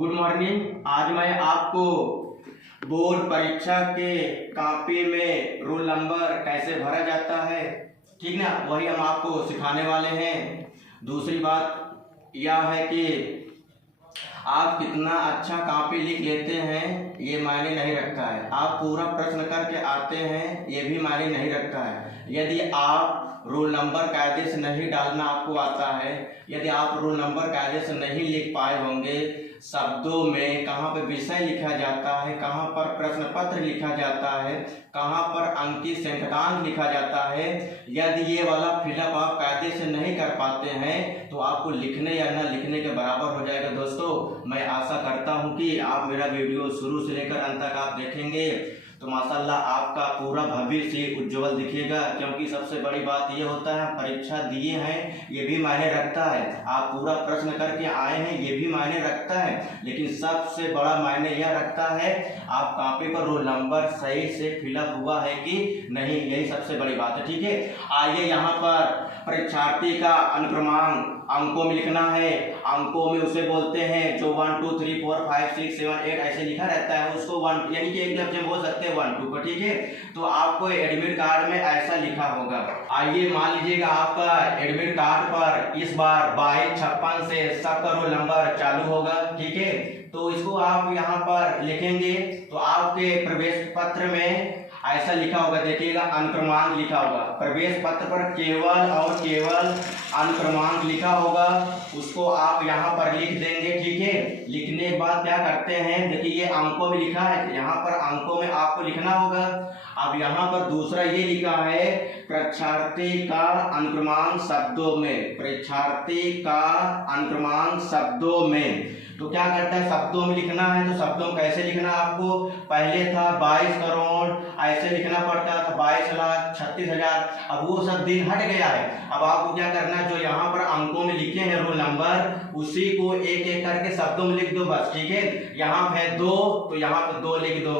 Good morning. आज मैं आपको बोर्ड परीक्षा के कॉपी में रोल नंबर कैसे भरा जाता है, ठीक ना, वही हम आपको सिखाने वाले हैं। दूसरी बात यह है कि आप कितना अच्छा कॉपी लिख लेते हैं ये मायने नहीं रखता है, आप पूरा प्रश्न करके आते हैं ये भी मायने नहीं रखता है। यदि आप रोल नंबर कायदे से नहीं डालना आपको आता है, यदि आप रोल नंबर कायदे से नहीं लिख पाए होंगे, शब्दों में कहाँ पर विषय लिखा जाता है, कहाँ पर प्रश्न पत्र लिखा जाता है, कहाँ पर अंकित संख्यांक लिखा जाता है, यदि ये वाला फिलअप आप कायदे से नहीं कर पाते हैं तो आपको लिखने या न लिखने के बराबर हो जाएगा। दोस्तों, मैं आशा करता हूँ कि आप मेरा वीडियो शुरू से लेकर अंत तक आप देखेंगे तो माशाल्लाह आपका पूरा भविष्य उज्जवल दिखेगा। क्योंकि सबसे बड़ी बात ये होता है, परीक्षा दिए हैं ये भी मायने रखता है, आप पूरा प्रश्न करके आए हैं ये भी मायने रखता है, लेकिन सबसे बड़ा मायने यह रखता है आप कॉपी पर रोल नंबर सही से फिलअप हुआ है कि नहीं, यही सबसे बड़ी बात है। ठीक है, आइए यहाँ पर परीक्षार्थी का अनुक्रमांक अंकों में लिखना है। अंकों में उसे बोलते हैं जो 1 2 3 4 5 6 7 8 ऐसे लिखा रहता है, उसको 1 यानी कि एक लफ्ज में बोल सकते हैं 1 2 को। ठीक है, तो आपको एडमिट कार्ड में ऐसा लिखा होगा। आइए मान लीजिएगा आपका एडमिट कार्ड पर इस बार 2256 से सबका रोल नंबर चालू होगा। ठीक है, तो इसको आप यहाँ पर लिखेंगे तो आपके प्रवेश पत्र में ऐसा लिखा होगा, देखिएगा अनुक्रमांक लिखा होगा। प्रवेश पत्र पर केवल और केवल अनुक्रमांक लिखा होगा, उसको आप यहाँ पर लिख देंगे। ठीक है, लिखने के बाद क्या करते हैं, देखिए ये अंकों में लिखा है, यहाँ पर अंकों में आपको लिखना होगा। अब यहाँ पर दूसरा ये लिखा है परीक्षार्थी का अनुक्रमांक शब्दों में, परीक्षार्थी का अनुक्रमांक शब्दों में। तो क्या करता है, शब्दों में लिखना है तो शब्दों में कैसे लिखना आपको, पहले था 22 करोड़ ऐसे लिखना पड़ता था, 22,36,000, अब वो सब दिन हट गया है। अब आपको क्या करना है, जो यहाँ पर अंकों में लिखे हैं रोल नंबर उसी को एक एक करके शब्दों में लिख दो बस। ठीक है, यहाँ है 2 तो यहाँ पे 2 लिख दो,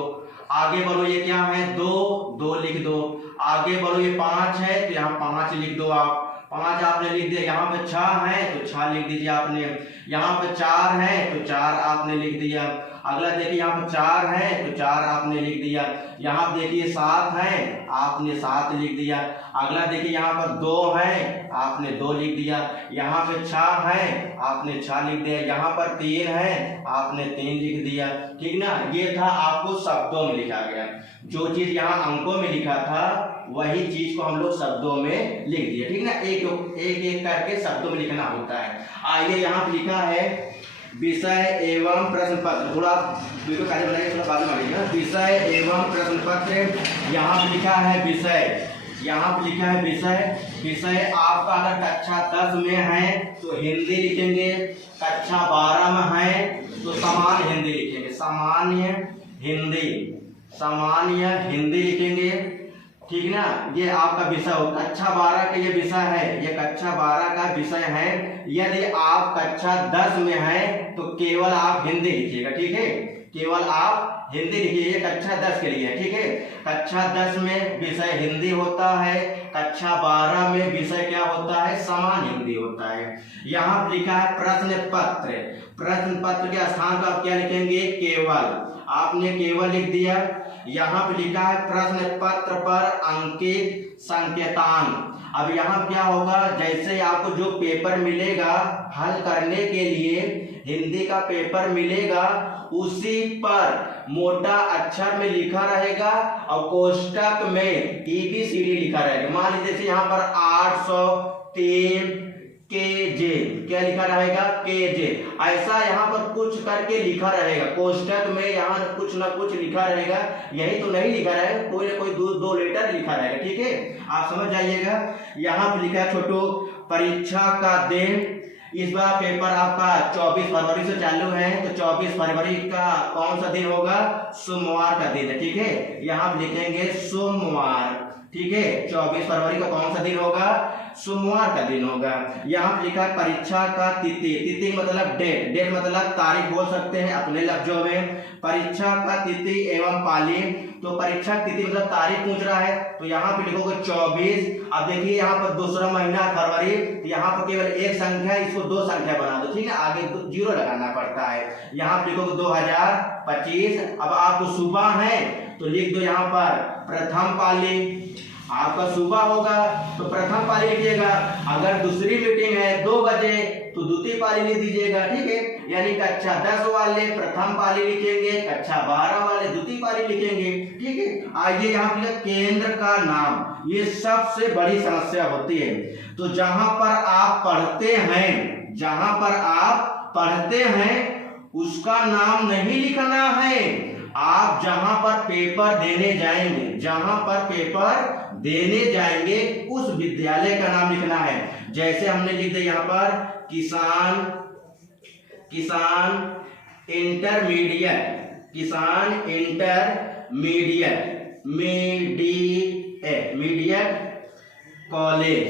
आगे बढ़ो ये क्या है 2 लिख दो, आगे बढ़ो ये 5 है तो यहाँ 5 लिख दो, आप 5 आपने लिख दिया। यहाँ पे 6 है तो 6 लिख दीजिए आपने, यहाँ पे 4 है तो 4 आपने लिख दिया। अगला देखिए यहाँ पे 4 है तो 4 आपने लिख दिया। यहाँ देखिए 7 है आपने 7 लिख दिया। अगला देखिए यहाँ पर 2 है आपने 2 लिख दिया। यहाँ पे 6 है आपने 6 लिख दिया। यहाँ पर 3 है आपने 3 लिख दिया। ठीक ना, ये था आपको शब्दों में लिखा गया। जो चीज यहाँ अंकों में लिखा था वही चीज को हम लोग शब्दों में लिख दिए। ठीक ना, एक एक करके शब्दों में लिखना होता है। आइए यहाँ पे लिखा है विषय एवं प्रश्न पत्र, थोड़ा वीडियो कार्य बनाइए, थोड़ा बाद में आइएगा। विषय एवं प्रश्न पत्र, यहाँ पे लिखा है विषय, यहाँ पे लिखा है विषय। विषय आपका अगर कक्षा 10 में है तो हिंदी लिखेंगे, कक्षा 12 में है तो सामान्य हिंदी लिखेंगे, सामान्य हिंदी लिखेंगे। ठीक ना, ये आपका विषय हो, कक्षा 12 का ये विषय है, ये कक्षा 12 का विषय है। यदि आप कक्षा 10 में हैं तो केवल आप हिंदी लिखिएगा। ठीक है, केवल आप हिंदी लिखिए, ये कक्षा 10 के लिए है। ठीक है, कक्षा 10 में विषय हिंदी होता है, कक्षा 12 में विषय क्या होता है, सामान्य हिंदी होता है। यहाँ लिखा है प्रश्न पत्र, प्रश्न पत्र के स्थान पर आप क्या लिखेंगे, केवल, आपने केवल लिख दिया। यहाँ पे लिखा है प्रश्न पत्र पर अंकित संकेतांक। अब यहाँ क्या होगा, जैसे आपको जो पेपर मिलेगा हल करने के लिए, हिंदी का पेपर मिलेगा, उसी पर मोटा अक्षर में लिखा रहेगा और कोष्टक में ABCD लिखा रहेगा। मान लीजिए जैसे यहाँ पर 803 KJ क्या लिखा रहेगा, KJ, ऐसा यहाँ पर कुछ करके लिखा रहेगा कोष्टक में, यहाँ कुछ ना कुछ लिखा रहेगा। यही तो नहीं लिखा रहेगा, कोई ना कोई दो लेटर लिखा रहेगा। ठीक है, आप समझ जाइएगा। यहाँ पे लिखा है छोटो परीक्षा का दिन, इस बार पेपर आपका 24 फरवरी से चालू है तो 24 फरवरी का कौन सा दिन होगा, सोमवार का दिन है। ठीक है, यहाँ लिखेंगे सोमवार। ठीक है, 24 फरवरी का कौन सा दिन होगा, सोमवार का दिन होगा। यहाँ पे लिखा है परीक्षा का तिथि, तिथि मतलब डेट, डेट मतलब तारीख बोल सकते हैं अपने लफ्जों में। परीक्षा का तिथि एवं पाली, तो परीक्षा तिथि मतलब तारीख पूछ रहा है, तो यहाँ पे लिखोगे 24। अब देखिए यहाँ पर दूसरा महीना फरवरी, तो यहाँ पर केवल एक संख्या, इसको दो संख्या बना दो, ठीक है, आगे जीरो लगाना पड़ता है। यहाँ पे लिखोगे 2025। अब आपको सुबह है तो लिख दो यहाँ पर प्रथम पाली, आपका सुबह होगा तो प्रथम पाली लिखिएगा। अगर दूसरी मीटिंग है 2 बजे तो द्वितीय पाली लिख दीजिएगा, ठीक है। यानी कक्षा 10 वाले प्रथम पाली लिखेंगे, कक्षा 12 वाले द्वितीय पाली लिखेंगे, ठीक है। आइए यहाँ पे केंद्र का नाम, ये सबसे बड़ी समस्या होती है। तो जहां पर आप पढ़ते हैं, जहां पर आप पढ़ते हैं उसका नाम नहीं लिखना है। आप जहां पर पेपर देने जाएंगे, जहां पर पेपर देने जाएंगे उस विद्यालय का नाम लिखना है। जैसे हमने लिख दिया यहाँ पर किसान इंटरमीडिएट, किसान इंटरमीडिएट मीडिएट कॉलेज,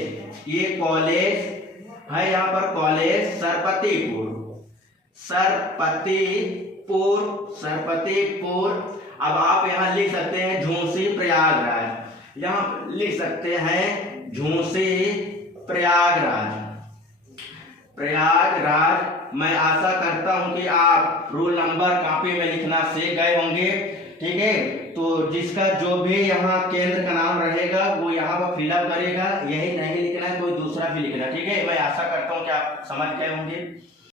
ये कॉलेज है यहाँ पर, कॉलेज सरपतिपुर। अब आप यहाँ लिख सकते हैं झूंसी प्रयागराज, यहाँ लिख सकते हैं झूंसी प्रयागराज। मैं आशा करता हूं कि आप रोल नंबर कॉपी में लिखना सीख गए होंगे, ठीक है। तो जिसका जो भी यहाँ केंद्र का नाम रहेगा वो यहाँ पर फिलअप करेगा, यही नहीं लिखना है, कोई दूसरा भी लिखना, ठीक है। मैं आशा करता हूँ कि आप समझ गए होंगे।